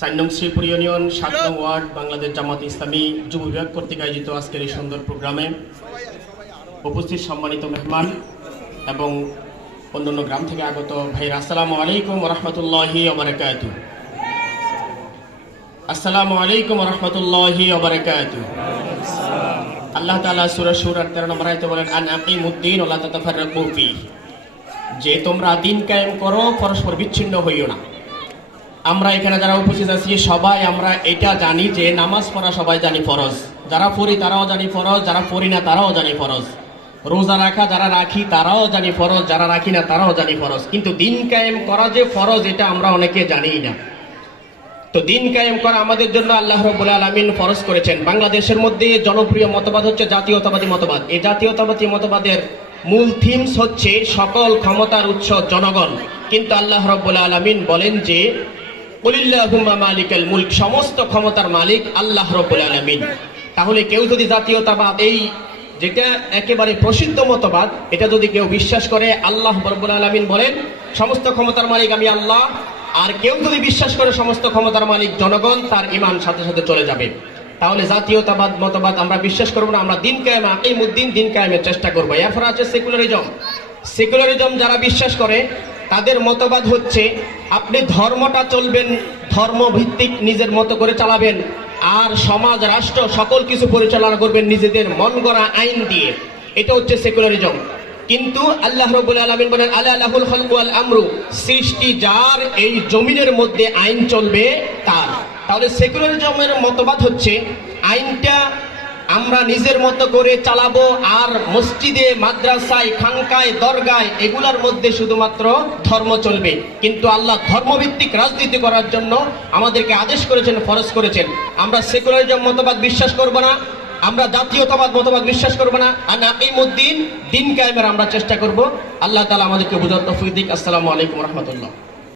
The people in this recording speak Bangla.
চার নং শ্রীপুর ইউনিয়ন সাত নং ওয়ার্ড বাংলাদেশ জামাত ইসলামী যুব বিভাগ কর্তৃক আয়োজিত আজকের এই সুন্দর প্রোগ্রামে উপস্থিত সম্মানিত মেহমান এবং অন্যান্য গ্রাম থেকে আগত ভাই আসসালামু আলাইকুম রহমতুল্লাহি ওবরাকাত আসসালামু আলাইকুম রহমতুল্লাহি ওবরাকাত আল্লাহ তাআলা সূরা সূরা 13 নম্বর আয়াতে বলেন আন আকিমুদ্দিন ওয়া লা তাতাফাররাকু ফি যে তোমরা দিন কায়েম করো পরস্পর বিচ্ছিন্ন হইও না। আমরা এখানে যারা উপস্থিত আছি, সবাই আমরা এটা জানি যে নামাজ পড়া সবাই জানি ফরজ। যারা পড়ি তারাও জানি ফরজ, যারা পড়ি না তারাও জানি ফরজ। রোজা রাখা যারা রাখি তারাও জানি ফরজ, যারা রাখি না তারাও জানি ফরজ। কিন্তু দিন কায়েম করা যে ফরজ, এটা আমরা অনেকে জানি না। তো দিন কায়েম করা আমাদের জন্য আল্লাহ রব্বুল আলমিন ফরজ করেছেন। বাংলাদেশের মধ্যে জনপ্রিয় মতবাদ হচ্ছে জাতীয়তাবাদী মতবাদ। এই জাতীয়তাবাদী মতবাদের মূল থিমস হচ্ছে সকল ক্ষমতার উৎস জনগণ। কিন্তু আল্লাহ রব্বুল আলমিন বলেন যে মালিকাল মুলক, সমস্ত ক্ষমতার মালিক আল্লাহ রব্বুল আলমিন। তাহলে কেউ যদি জাতীয়তাবাদ, এই যেটা একেবারে প্রসিদ্ধ মতবাদ, এটা যদি কেউ বিশ্বাস করে, আল্লাহ রব্বুল আলমিন বলেন, সমস্ত ক্ষমতার মালিক আমি আল্লাহ। আর কেউ যদি বিশ্বাস করে সমস্ত ক্ষমতার মালিক জনগণ, তার ইমান সাথে সাথে চলে যাবে। তাহলে জাতীয়তাবাদ, মতবাদ আমরা বিশ্বাস করব না, আমরা দিন কায়েম, আকিমুদ্দিন দিন কায়েমের চেষ্টা করব। এরপর আছে সেকুলারিজম। সেকুলারিজম যারা বিশ্বাস করে তাদের মতবাদ হচ্ছে, আপনি ধর্মটা চলবেন, ধর্মভিত্তিক নিজের মতো করে চালাবেন, আর সমাজ, রাষ্ট্র সকল কিছু পরিচালনা করবেন নিজেদের মন গড়া আইন দিয়ে। এটা হচ্ছে সেকুলারিজম কিন্তু আল্লাহ রবুল আলমিন বলেন আল্লাহ আল্লাহুল আমরু সৃষ্টি যার এই জমিনের মধ্যে আইন চলবে তার। তাহলে সেকুলারিজমের মতবাদ হচ্ছে, আইনটা আমরা নিজের মতো করে চালাবো আর মসজিদে, মাদ্রাসায়, খানকায়, দরগায়, এগুলার মধ্যে শুধুমাত্র ধর্ম চলবে। কিন্তু আল্লাহ ধর্মভিত্তিক রাজনীতি করার জন্য আমাদেরকে আদেশ করেছেন, ফরজ করেছেন। আমরা সেকুলারিজম মতবাদ বিশ্বাস করব না, আমরা জাতীয়তাবাদ মতবাদ বিশ্বাস করব না, আর নাকিমুদ্দিন, দিন কায়েমের আমরা চেষ্টা করব। আল্লাহ তালা আমাদেরকে বুঝার তফিক দিক। আসসালামু আলাইকুম রহমতুল্লাহ।